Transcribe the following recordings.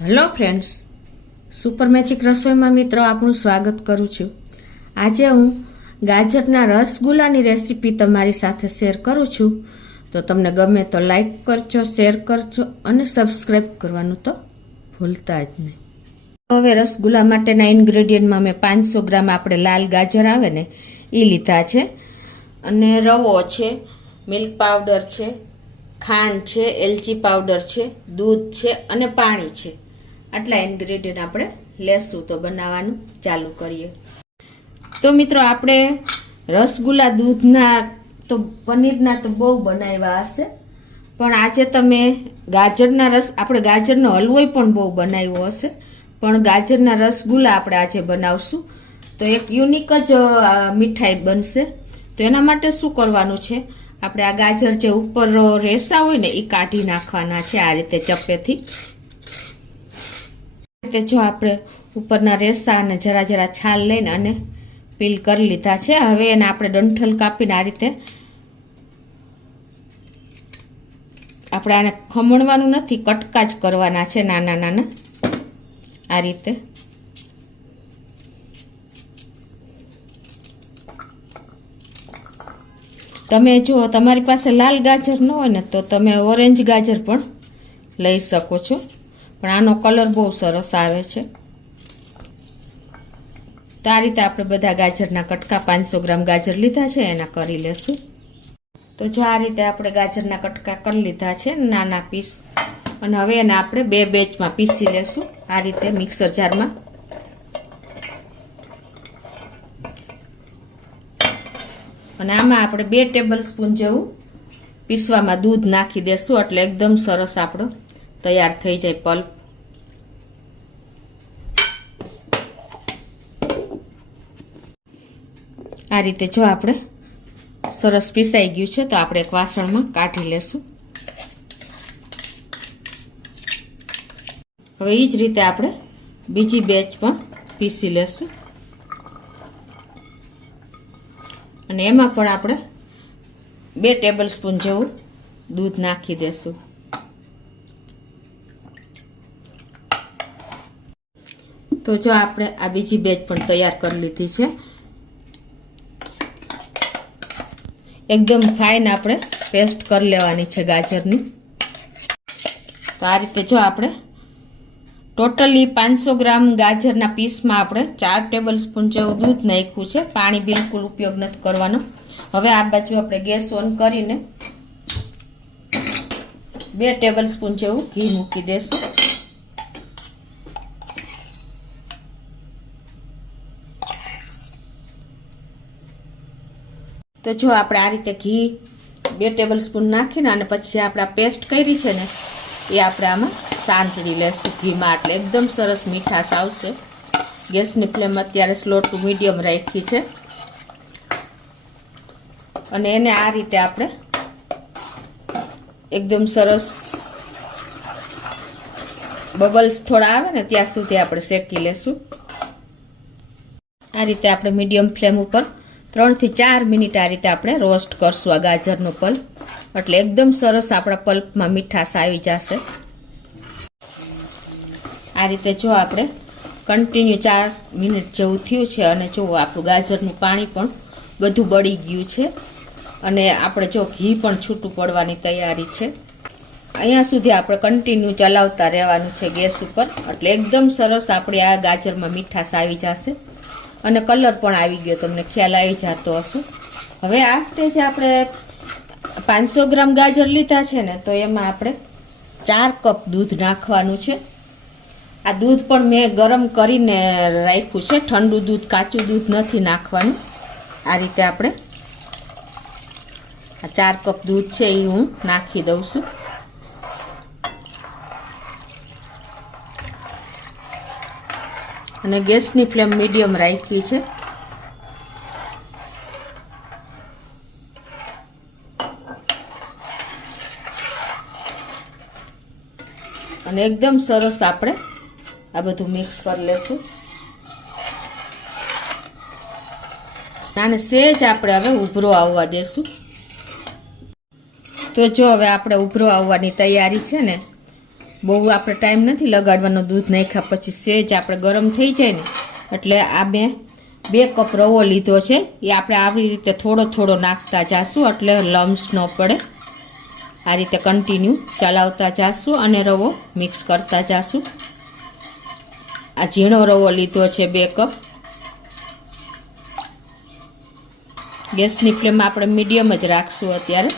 Hello friends, super magic રસોઈમાં મિત્રો આપનું સ્વાગત કરું છું. આજે હું ગાજરના રસગુલ્લાની રેસીપી તમારી સાથે શેર કરું છું. તો તમને ગમે તો લાઈક કરજો, શેર કરજો અને સબસ્ક્રાઈબ કરવાનું તો ભૂલતા જ નહીં. હવે રસગુલ્લા માટેના ઇન્ગ્રેડિયન્ટમાં મેં 500 ગ્રામ આપણે લાલ ગાજર આવે ને એ લીધા છે, અને રવો છે, મિલ્ક પાવડર છે, ખાંડ છે, એલચી પાવડર છે, દૂધ છે અને પાણી છે. આટલા ઇન્ગ્રેડિયન્ટ આપણે લેશું. તો બનાવવાનું ચાલુ કરીએ. તો મિત્રો આપણે રસગુલ્લા દૂધના તો પનીરના તો બહુ બનાવ્યા હશે, પણ આજે તમે ગાજરના રસ આપણે ગાજરનો હલવોય પણ બહુ બનાવ્યો હશે, પણ ગાજરના રસગુલ્લા આપણે આજે બનાવશું. તો એક યુનિક જ મીઠાઈ બનશે. તો એના માટે શું કરવાનું છે, આપણે આ ગાજર જે ઉપર રેસા હોય ને એ કાઢી નાખવાના છે આ રીતે ચપ્પેથી. જો આપણે ઉપરના રેસા અને જરા જરા છાલ લઈને અને પીલ કરી લીધા છે. હવે એને આપણે ડંઠલ કાપીને આ રીતે આપણે આને ખમણવાનું નથી, કટકા જ કરવાના છે નાના નાના આ રીતે. તમે જો તમારી પાસે લાલ ગાજર ન હોય ને તો તમે ઓરેન્જ ગાજર પણ લઈ શકો છો, પણ આનો કલર બહુ સરસ આવે છે. તો આ રીતે આપણે બધા ગાજરના કટકા 500 ગ્રામ ગાજર લીધા છે એના કરી લેશું. તો જો આ રીતે આપણે ગાજરના કટકા કરી લીધા છે નાના પીસ, અને હવે એને આપણે 2 બેચમાં પીસી લેશું આ રીતે મિક્સર જારમાં. અને આમાં આપણે 2 ટેબલ સ્પૂન જેવું પીસવામાં દૂધ નાખી દેશું, એટલે એકદમ સરસ આપણો તૈયાર થઈ જાય પલ્પ. આ રીતે જો આપણે સરસ પીસાઈ ગયું છે, તો આપણે એક વાસણમાં કાઢી લેશું. હવે એ જ રીતે આપણે બીજી બેચ પણ પીસી લેશું, અને એમાં પણ આપણે 2 ટેબલ સ્પૂન જેવું દૂધ નાખી દેશું. તો જો આપણે આ બીજી બેચ પણ તૈયાર કરી લીધી છે. એકદમ ફાઇન આપણે પેસ્ટ કરી લેવાની છે ગાજરની. તો આ રીતે જો આપણે ટોટલી 500 ગ્રામ ગાજરના પીસમાં આપણે 4 ટેબલ સ્પૂન જેવું દૂધ નાખ્યું છે. પાણી બિલકુલ ઉપયોગ નથી કરવાનો. હવે આ બાજુ આપણે ગેસ ઓન કરીને 2 ટેબલ સ્પૂન જેવું ઘી મૂકી દેશું. તો જો આપણે આ રીતે ઘી 2 ટેબલ સ્પૂન નાખીને અને પછી આપણે આ પેસ્ટ કરી છે ને એ આપણે આમાં સાંતળી લેશું ઘીમાં, એટલે એકદમ સરસ મીઠાશ આવશે. ગેસની ફ્લેમ અત્યારે સ્લો ટુ મીડિયમ રાખી છે, અને એને આ રીતે આપણે એકદમ સરસ બબલ્સ થોડા આવે ને ત્યાં સુધી આપણે શેકી લેશું. આ રીતે આપણે મીડિયમ ફ્લેમ ઉપર 3 થી 4 મિનિટ આ રીતે આપણે રોસ્ટ કરશું આ ગાજરનો પલ્પ, એટલે એકદમ સરસ આપણા પલ્પમાં મીઠાશ આવી જશે. આ રીતે જો આપણે કન્ટિન્યુ 4 મિનિટ જેવું થયું છે, અને જો આપણું ગાજરનું પાણી પણ બધું બળી ગયું છે, અને આપણે જો ઘી પણ છૂટું પડવાની તૈયારી છે. અહીંયા સુધી આપણે કન્ટિન્યુ ચલાવતા રહેવાનું છે ગેસ ઉપર, એટલે એકદમ સરસ આપણે આ ગાજરમાં મીઠાશ આવી જશે, અને કલર પણ આવી ગયો, તમને ખ્યાલ આવી જતો હશે. હવે આ સ્ટેજે આપણે 500 ગ્રામ ગાજર લીધા છે ને, તો એમાં આપણે 4 કપ દૂધ નાખવાનું છે. આ દૂધ પણ મેં ગરમ કરીને રાખ્યું છે, ઠંડુ દૂધ, કાચું દૂધ નથી નાખવાનું. આ રીતે આપણે આ 4 કપ દૂધ છે એ હું નાખી દઉં છું. અને ગેસની ફ્લેમ મીડિયમ રાખી છે. અને એકદમ સરસ આપણે આ બધું મિક્સ કરી લેશું. આને સેજ આપણે હવે ઉભરો આવવા દેશું. તો જો હવે આપણે ઉભરો આવવાની તૈયારી છે ને, બહુ આપણે ટાઈમ નથી લગાડવાનો. દૂધ નાખ્યા પછી સેજ આપણે ગરમ થઈ જાય ને એટલે આ મેં 2 કપ રવો લીધો છે. એ આપણે આવી રીતે થોડો થોડો નાખતા જાશું એટલે લમ્સ ન પડે. આ રીતે કન્ટિન્યુ ચલાવતા જાશું અને રવો મિક્સ કરતા જાશું. આ ઝીણો રવો લીધો છે 2 કપ. ગેસની ફ્લેમ આપણે મીડિયમ જ રાખશું અત્યારે.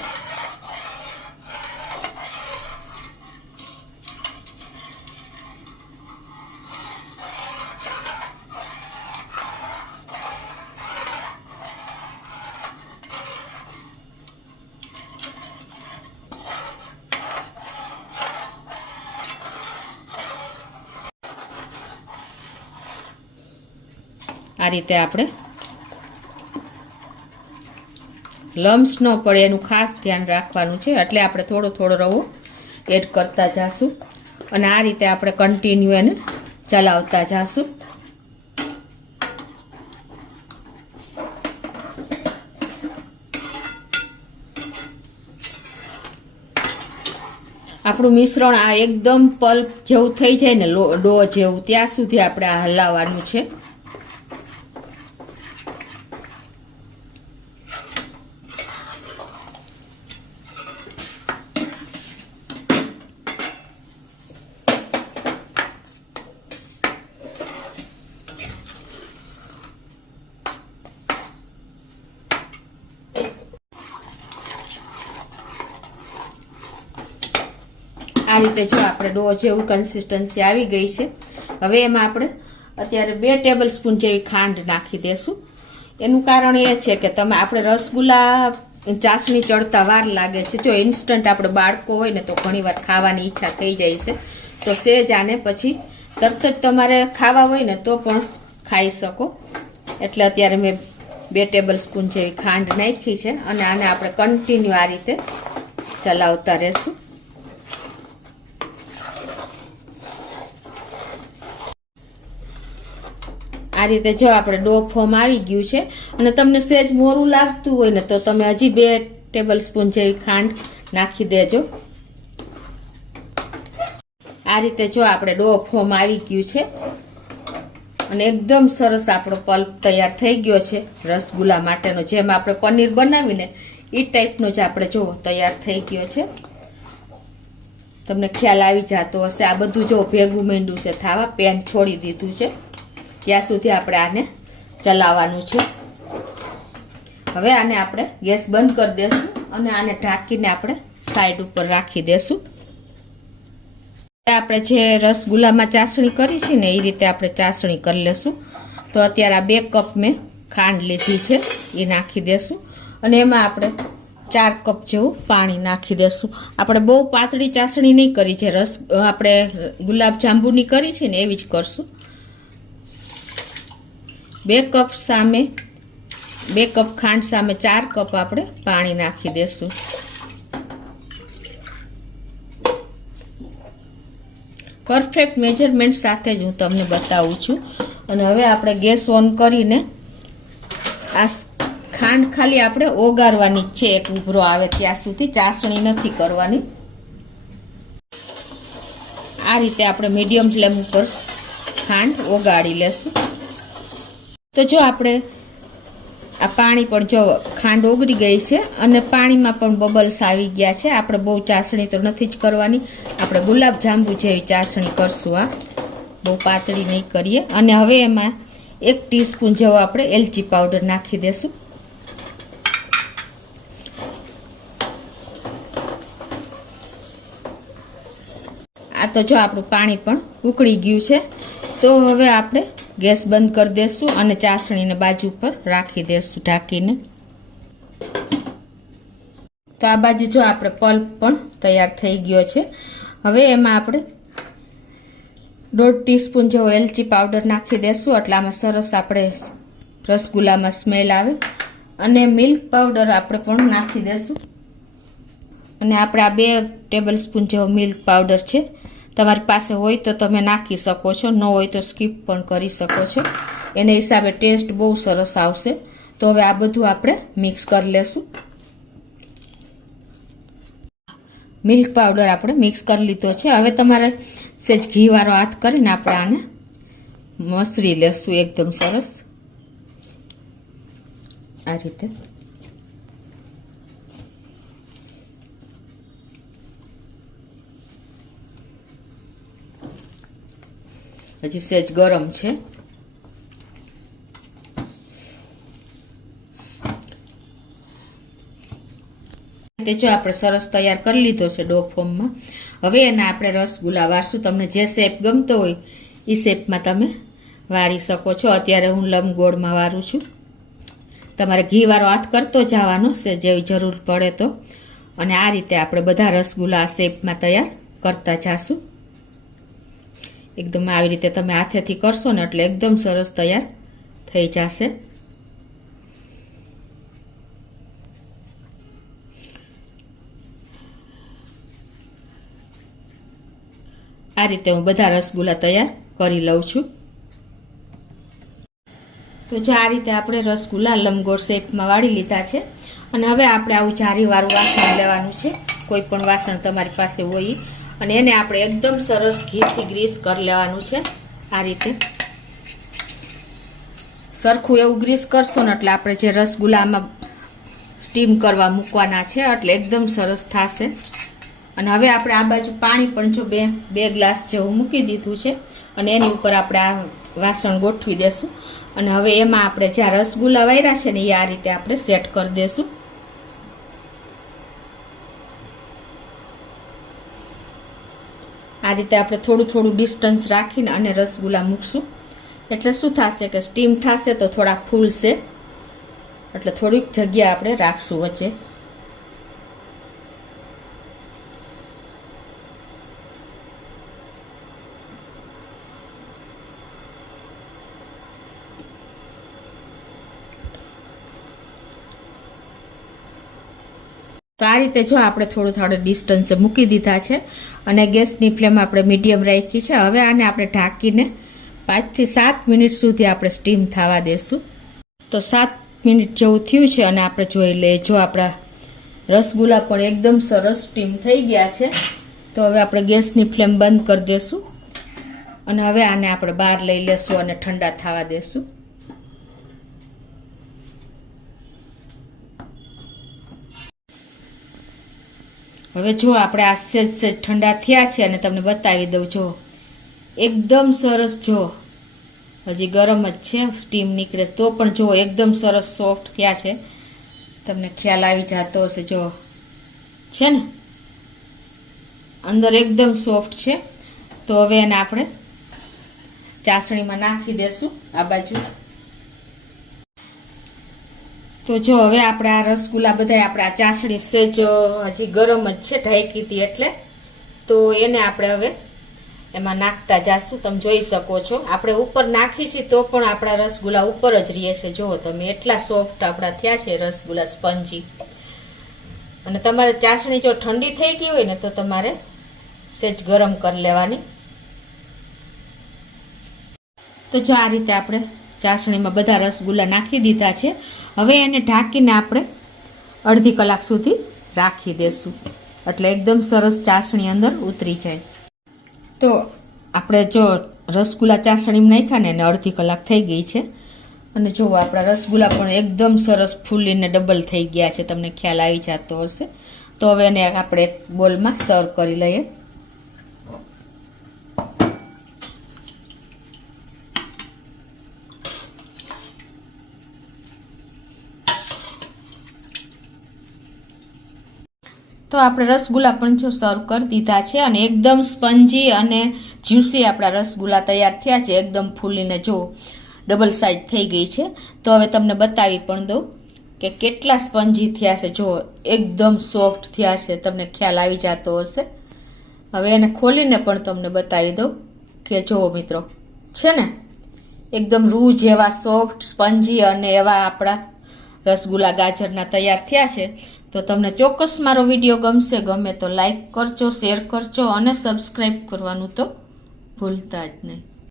આ રીતે આપણે લમ્સ ન પડે એનું ખાસ ધ્યાન રાખવાનું છે. એટલે આપણે થોડો થોડો રવો એડ કરતા જાશું અને આ રીતે આપણે કન્ટિન્યુ એને ચલાવતા જાશું. આપણું મિશ્રણ આ એકદમ પલ્પ જેવું થઈ જાય ને ડો જેવું ત્યાં સુધી આપણે આ હલાવવાનું છે. આ રીતે જો આપણે ડો જેવું કન્સિસ્ટન્સી આવી ગઈ છે. હવે એમાં આપણે અત્યારે 2 ટેબલ સ્પૂન જેવી ખાંડ નાખી દેશું. એનું કારણ એ છે કે તમે આપણે રસગુલ્લા ચાસણી ચડતા વાર લાગે છે. જો ઇન્સ્ટન્ટ આપણે બાળકો હોય ને તો ઘણીવાર ખાવાની ઈચ્છા થઈ જાય છે. તો સેજ આને પછી તરત જ તમારે ખાવા હોય ને તો પણ ખાઈ શકો. એટલે અત્યારે મેં 2 ટેબલ સ્પૂન જેવી ખાંડ નાખી છે અને આને આપણે કન્ટિન્યુ આ રીતે ચલાવતા રહેશું. આ રીતે જો આપણે ડો ફોર્મ આવી ગયું છે અને તમને સહેજ મોરું લાગતું હોય ને તો તમે હજી 2 ટેબલ સ્પૂન જેવી ખાંડ નાખી દેજો. આ રીતે જો આપણે ડો ફોર્મ આવી ગયું છે અને એકદમ સરસ આપણો પલ્પ તૈયાર થઈ ગયો છે રસગુલ્લા માટેનો. જેમ આપણે પનીર બનાવીને એ ટાઈપનો જ આપણે જો તૈયાર થઈ ગયો છે. તમને ખ્યાલ આવી જતો હશે. આ બધું જો ભેગું માંડ્યું છે થાવા, પેન છોડી દીધું છે ત્યાં સુધી આપણે આને ચલાવવાનું છે. હવે આને આપણે ગેસ બંધ કરી દેશું અને આને ઢાંકીને આપણે સાઈડ ઉપર રાખી દેશું. આપણે જે રસગુલ્લામાં ચાસણી કરી છે ને એ રીતે આપણે ચાસણી કરી લેશું. તો અત્યારે આ 2 કપ મેં ખાંડ લીધી છે એ નાખી દેશું અને એમાં આપણે 4 કપ જેવું પાણી નાખી દેશું. આપણે બહુ પાતળી ચાસણી નહીં કરી, જે આપણે ગુલાબ જાંબુની કરી છે ને એવી જ કરશું. 2 કપ સામે 2 કપ ખાંડ સામે 4 કપ આપણે પાણી નાખી દેશું. પરફેક્ટ મેજરમેન્ટ સાથે જ હું તમને બતાવું છું. અને હવે આપણે ગેસ ઓન કરીને આ ખાંડ ખાલી આપણે ઓગાળવાની જ છે, એક ઉભરો આવે ત્યાં સુધી, ચાસણી નથી કરવાની. આ રીતે આપણે મીડિયમ ફ્લેમ ઉપર ખાંડ ઓગાળી લેશું. તો જો આપણે આ પાણી પણ જો ખાંડ ઓગળી ગઈ છે અને પાણીમાં પણ બબલ્સ આવી ગયા છે. આપણે બહુ ચાસણી તો નથી જ કરવાની, આપણે ગુલાબ જાંબુ જેવી ચાસણી કરશું. આ બહુ પાતળી નહીં કરીએ. અને હવે એમાં 1 ટીસ્પૂન જેવો આપણે એલચી પાવડર નાખી દેશું. આ તો જો આપણું પાણી પણ ઉકળી ગયું છે. તો હવે આપણે ગેસ બંધ કરી દેશું અને ચાસણીને બાજુ પર રાખી દેશું ઢાંકીને. તો આ બાજુ જો આપણે પલ્પ પણ તૈયાર થઈ ગયો છે. હવે એમાં આપણે 1.5 ટીસ્પૂન જેવો એલચી પાવડર નાખી દેશું એટલે આમાં સરસ આપણે રસગુલ્લામાં સ્મેલ આવે. અને મિલ્ક પાવડર આપણે પણ નાખી દેશું. અને આપણે આ 2 ટેબલ સ્પૂન જેવો મિલ્ક પાવડર છે. તમારી પાસે હોય તો તમે નાખી શકો છો, ન હોય તો સ્કીપ પણ કરી શકો છો. એને હિસાબે ટેસ્ટ બહુ સરસ આવશે. તો હવે આ બધું આપણે મિક્સ કરી લેશું. મિલ્ક પાવડર આપણે મિક્સ કરી લીધો છે. હવે તમારે સેજ ઘીવાળો હાથ કરીને આપણે આને મસરી લેશું એકદમ સરસ આ રીતે. હજી સેજ ગરમ છે. જો આપણે સરસ તૈયાર કરી લીધો છે ડો ફોર્મમાં. હવે એને આપણે રસગુલ્લા વારશું. તમને જે શેપ ગમતો હોય એ શેપમાં તમે વારી શકો છો. અત્યારે હું લંબગોળમાં વારું છું. તમારે ઘીવાળો હાથ કરતો જવાનો છે જેવી જરૂર પડે તો. અને આ રીતે આપણે બધા રસગુલ્લા આ શેપમાં તૈયાર કરતા જાશું. એકદમ આવી રીતે તમે હાથેથી કરશો ને એટલે એકદમ સરસ તૈયાર થઈ જશે. આ રીતે હું બધા રસગુલ્લા તૈયાર કરી લઉં છું. તો જો આ રીતે આપણે રસગુલ્લા લંબગોળ શેપમાં વાળી લીધા છે. અને હવે આપણે આવું જારીવાળું વાસણ લેવાનું છે. કોઈ પણ વાસણ તમારી પાસે હોય અને એને આપણે એકદમ સરસ ઘીથી ગ્રીસ કરી લેવાનું છે. આ રીતે સરખું એવું ગ્રીસ કરશો ને એટલે આપણે જે રસગુલ્લામાં સ્ટીમ કરવા મૂકવાના છે એટલે એકદમ સરસ થશે. અને હવે આપણે આ બાજુ પાણી પણ જો બે ગ્લાસ જેવું મૂકી દીધું છે અને એની ઉપર આપણે આ વાસણ ગોઠવી દેશું. અને હવે એમાં આપણે જ્યાં રસગુલ્લા વાર્યા છે ને એ આ રીતે આપણે સેટ કરી દેશું. આ રીતે આપણે થોડું થોડું ડિસ્ટન્સ રાખીને અને રસગુલ્લા મૂકશું. એટલે શું થશે કે સ્ટીમ થશે તો થોડા ફૂલશે. એટલે થોડીક જગ્યા આપણે રાખશું વચ્ચે. તો આ રીતે જો આપણે થોડું ડિસ્ટન્સે મૂકી દીધા છે અને ગેસની ફ્લેમ આપણે મીડિયમ રાખી છે. હવે આને આપણે ઢાંકીને 5 થી 7 મિનિટ સુધી આપણે સ્ટીમ થવા દેશું. તો 7 મિનિટ જેવું થયું છે અને આપણે જોઈ લઈએ. જો આપણા રસગુલ્લા પણ એકદમ સરસ સ્ટીમ થઈ ગયા છે. તો હવે આપણે ગેસની ફ્લેમ બંધ કરી દેશું અને હવે આને આપણે બહાર લઈ લેશું અને ઠંડા થવા દેશું. હવે જો આપણે આ સેજ ઠંડા થયા છે અને તમને બતાવી દઉં. જો એકદમ સરસ, જો હજી ગરમ જ છે, સ્ટીમ નીકળે તો પણ જો એકદમ સરસ સોફ્ટ થયા છે. તમને ખ્યાલ આવી જતો હશે. જો છે ને અંદર એકદમ સોફ્ટ છે. તો હવે એને આપણે ચાસણીમાં નાખી દેશું આ બાજુ. તો જો હવે આપણે આ રસગુલ્લા બધા આપણે આ ચાસણી સેજ હજી ગરમ જ છે ઢાંકી હતી એટલે. તો એને આપણે હવે એમાં નાખતા જાશું. તમે જોઈ શકો છો આપણે ઉપર નાખી છે તો પણ આપણા રસગુલ્લા ઉપર જ રહે છે. જુઓ તમે એટલા સોફ્ટ આપણા થયા છે રસગુલ્લા, સ્પંજી. અને તમારે ચાસણી જો ઠંડી થઈ ગઈ હોય ને તો તમારે સેજ ગરમ કરી લેવાની. તો જો આ રીતે આપણે ચાસણીમાં બધા રસગુલ્લા નાખી દીધા છે. હવે એને ઢાંકીને આપણે અડધી કલાક સુધી રાખી દેશું એટલે એકદમ સરસ ચાસણી અંદર ઉતરી જાય. તો આપણે જો રસગુલ્લા ચાસણીમાં નાખ્યા ને એને અડધી કલાક થઈ ગઈ છે અને જો આપણા રસગુલ્લા પણ એકદમ સરસ ફૂલીને ડબલ થઈ ગયા છે. તમને ખ્યાલ આવી જતો હશે. તો હવે એને આપણે એક બોલમાં સર્વ કરી લઈએ. તો આપણે રસગુલ્લા પણ જો સર્વ કરી દીધા છે અને એકદમ સ્પંજી અને જ્યુસી આપણા રસગુલ્લા તૈયાર થયા છે. એકદમ ફૂલીને જો ડબલ સાઇઝ થઈ ગઈ છે. તો હવે તમને બતાવી પણ દઉં કે કેટલા સ્પંજી થયા છે. જો એકદમ સોફ્ટ થયા છે. તમને ખ્યાલ આવી જતો હશે. હવે એને ખોલીને પણ તમને બતાવી દઉં કે જુઓ મિત્રો, છે ને એકદમ રૂ જેવા સોફ્ટ સ્પંજી અને એવા આપણા રસગુલ્લા ગાજરના તૈયાર થયા છે. તો તમને ચોક્કસ મારો વિડીયો ગમે તો લાઈક કરજો, શેર કરજો અને સબસ્ક્રાઈબ કરવાનું તો ભૂલતા જ નહીં.